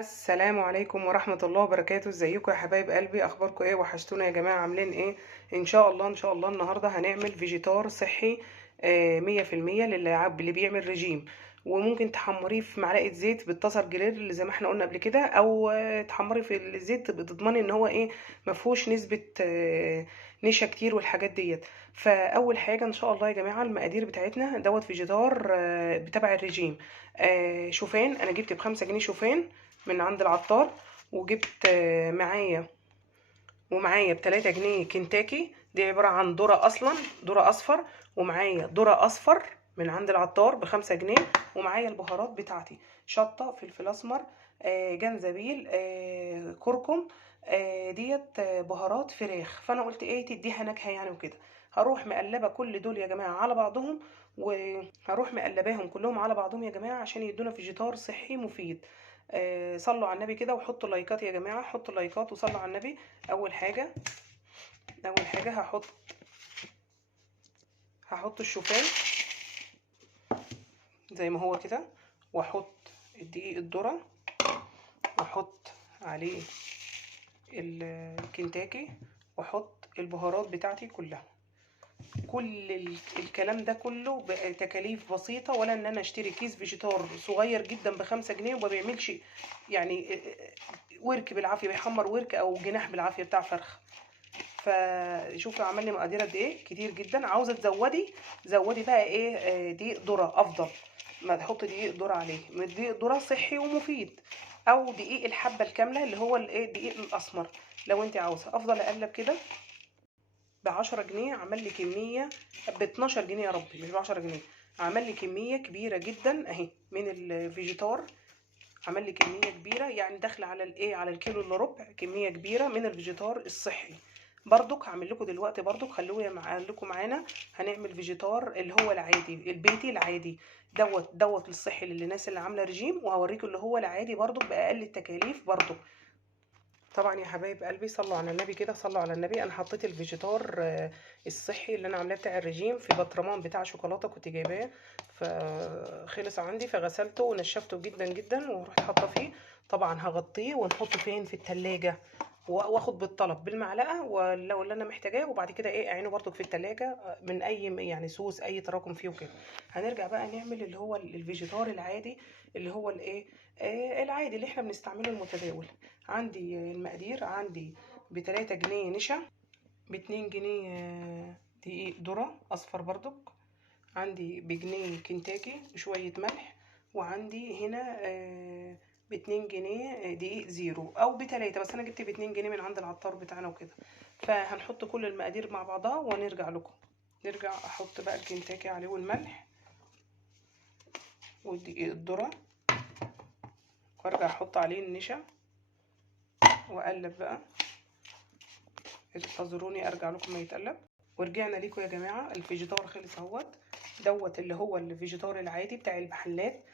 السلام عليكم ورحمة الله وبركاته. ازيكم يا حبايب قلبي؟ اخباركم ايه؟ وحشتونا يا جماعة، عاملين ايه؟ ان شاء الله النهاردة هنعمل فيجيتار صحي 100% اللي بيعمل رجيم. وممكن تحمريه في معلقة زيت بالتصل جريل زي ما احنا قلنا قبل كده، او تحمري في الزيت بتضمني ان هو ايه، مفهوش نسبة نشا كتير والحاجات ديت. فاول حاجة ان شاء الله يا جماعة المقادير بتاعتنا دوت فيجيتار بتبع الرجيم. شوفان، انا جبت ب5 جنيه شوفان من عند العطار. وجبت معايا ب3 جنيه كنتاكي، دي عبارة عن ذرة أصلا، ذرة أصفر. ومعايا ذرة أصفر من عند العطار ب5 جنيه. ومعايا البهارات بتاعتي: شطة، فلفل أسمر، جنزبيل، كركم. ديت بهارات فراخ، فأنا قلت ايه تديها نكهة يعني وكده. هروح مقلبة كل دول يا جماعة على بعضهم، وهروح مقلباهم كلهم على بعضهم يا جماعة عشان يدونا فيجيتار صحي مفيد. صلوا على النبي كده وحطوا لايكات يا جماعة، حطوا لايكات وصلوا على النبي. اول حاجة هحط الشوفان زي ما هو كده، واحط الدقيق الذرة، واحط عليه الكنتاكي، واحط البهارات بتاعتي كلها. كل الكلام ده كله بتكاليف بسيطة، ولا ان انا اشتري كيس فيجيتار صغير جدا ب5 جنيه وما بيعملش يعني ورك بالعافية، بيحمر ورك او جناح بالعافية بتاع فرخ. فشوفوا عمل لي مقادير قد ايه، كتير جدا. عاوزه زودي بقى ايه، دقيق ذره افضل، ما تحط دقيق ذره عليه، دقيق ذره صحي ومفيد، او دقيق الحبه الكامله اللي هو الايه الدقيق الاسمر لو انت عاوزه. افضل اقلب كده. ب10 جنيه عمل لي كميه، ب12 جنيه يا ربي مش ب10 جنيه، عمل لي كميه كبيره جدا اهي من الفيجيتار. عمل لي كميه كبيره يعني داخله على الايه، على الكيلو الا ربع، كميه كبيره من الفيجيتار الصحي. برضك هعمل لكم دلوقتي، برضك خليكم معانا. هنعمل فيجيتار اللي هو العادي البيتي العادي دوت للصحي للناس اللي عامله رجيم، وهوريكم اللي هو العادي برضك باقل التكاليف برضك. طبعا يا حبايب قلبي صلوا على النبي كده، صلوا على النبي. انا حطيت الفيجيتار الصحي اللي انا عاملاه بتاع الرجيم في برطمان بتاع شوكولاته كنت جايباه، فخلص عندي فغسلته ونشفته جدا جدا ورحت حاطه فيه. طبعا هغطيه ونحطه فين في التلاجة، واخد بالطلب بالمعلقه ولو اللي انا محتاجاه، وبعد كده ايه اعينه برضك في التلاجة من اي يعني سوس اي تراكم فيه وكده. هنرجع بقى نعمل اللي هو الفيجيتار العادي، اللي هو الايه العادي اللي احنا بنستعمله المتداول. عندي المقادير: عندي ب3 جنيه نشا، ب2 جنيه دقيق ذرة أصفر برضك، عندي بجنيه كنتاكي وشوية ملح، وعندي هنا ب2 جنيه دقيق زيرو أو ب3، بس أنا جبت ب2 جنيه من عند العطار بتاعنا وكده. فهنحط كل المقادير مع بعضها ونرجع لكم. نرجع أحط بقى الكنتاكي عليه والملح والدقيق الذرة، وارجع احط عليه النشا واقلب بقى. انتظروني ارجع لكم ما يتقلب. ورجعنا لكم يا جماعه، الفيجيتار خلص اهوت. اللي هو الفيجيتار العادي بتاع المحلات،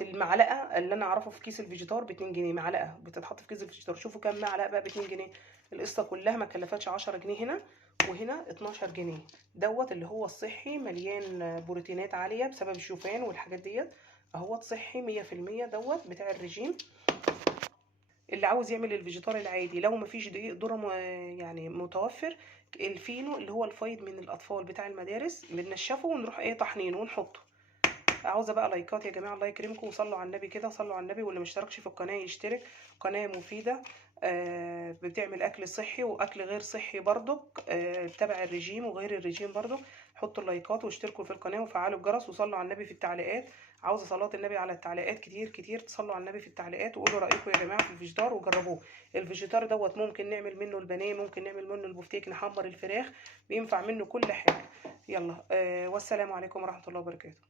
المعلقه اللي انا اعرفه في كيس الفيجيتار ب2 جنيه، معلقه بتتحط في كيس الفيجيتار. شوفوا كام معلقه بقى ب2 جنيه. القصه كلها ما كلفتش 10 جنيه هنا، وهنا 12 جنيه. اللي هو الصحي مليان بروتينات عاليه بسبب الشوفان والحاجات ديت. اهوت صحي 100% بتاع الرجيم. اللي عاوز يعمل الفيجيتار العادي لو مفيش دقيق ذره يعني متوفر، الفينو اللي هو الفايض من الاطفال بتاع المدارس بننشفه ونروح ايه طحنينه ونحطه. عاوزه بقى لايكات يا جماعه، الله يكرمكم وصلوا على النبي كده، صلوا على النبي. واللي مشتركش في القناه يشترك، قناه مفيده بتعمل اكل صحي واكل غير صحي برضك، تبع الرجيم وغير الرجيم برضك. حطوا اللايكات واشتركوا في القناه وفعلوا الجرس وصلوا على النبي في التعليقات. عاوزه صلاه النبي على التعليقات كتير كتير، تصلوا على النبي في التعليقات وقولوا رايكم يا جماعه في الفيجيتار وجربوه. الفيجيتار ممكن نعمل منه البانيه، ممكن نعمل منه البفتيك، نحمر الفراخ، بينفع منه كل حاجه. يلا والسلام عليكم ورحمه الله وبركاته.